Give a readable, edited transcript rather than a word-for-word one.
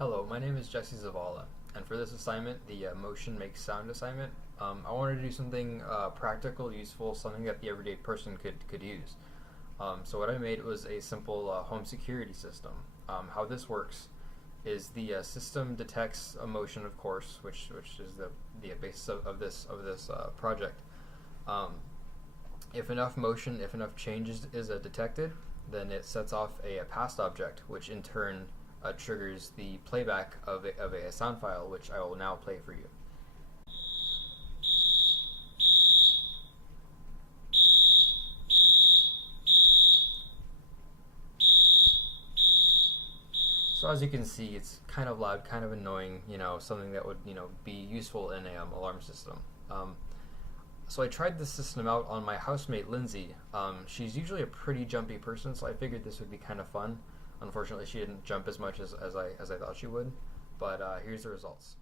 Hello, my name is Jesse Zavala, and for this assignment, the Motion Makes Sound assignment, I wanted to do something practical, useful, something that the everyday person could use. So what I made was a simple home security system. How this works is the system detects a motion, of course, which is the basis of this project. Um, if enough motion, if enough change is detected, then it sets off a past object, which in turn triggers the playback of a sound file, which I will now play for you. So as you can see, it's kind of loud, kind of annoying, something that would, be useful in a alarm system. So I tried this system out on my housemate Lindsay. She's usually a pretty jumpy person, so I figured this would be kind of fun. Unfortunately, she didn't jump as much as I thought she would, but here's the results.